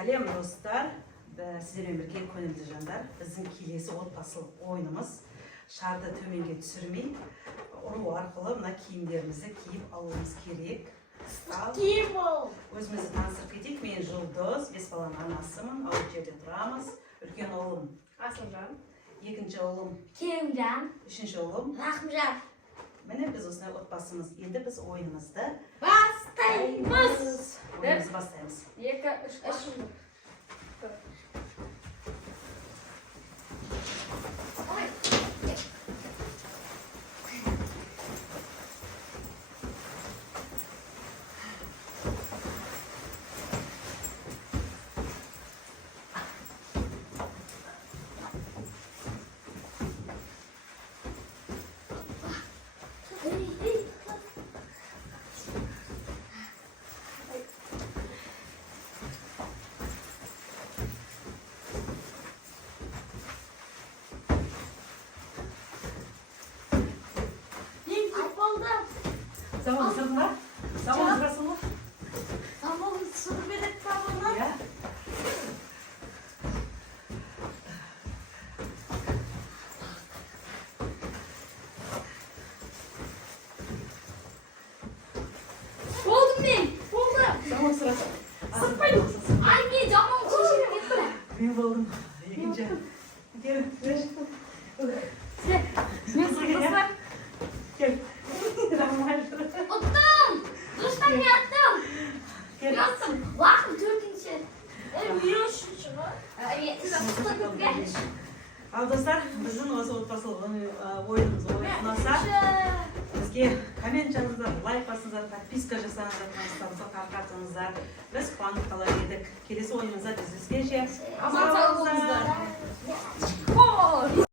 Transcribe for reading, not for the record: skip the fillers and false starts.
Сәлем достар, сіздермен бірге көңілді жандар. Біздің келесі отбасылық ойынымыз шарды төменге түсірмей, ұру арқылы мына киімдерімізді киіп алуымыз керек. Киім ол. Өзімізді таныстырып кетейік. Мен Жұлдыз, 5 баланың анасымын, ауыл жерде тұрамыз. Үлкен ұлым Асылжан. Екінші ұлым Керімжан. Үшінші ұлым Рахымжан. Міне біз осындай отбасымыз. Енді біз ойынымызды бастаймыз. Ойынымызды бастаймыз. 2, 3. Заман ысырдың ба? Заман ысырасың ба? Заман ысырып едік табына. Иә. Болдым мен. Болды. Заман ысырасың. Сырпайдым. Ай, мен жаман шешіп кеттім. Мен болдым. Екінші. Кел, кел. Ұттым. Дұрыстан мен аттым. Кел. Мен аттым. Уақым 4-ші. Мен 3-ші ғой. Ал достар, біздің осы отбасылық ойынымыз ұнаса, бізге коммент жазыңыздар, лайк басыңыздар, подписка жасаңыздар, таныстарымызға тарқатыңыздар. Біз қуанып қалар едік. Келесі ойынымызда жүздескенше. Аман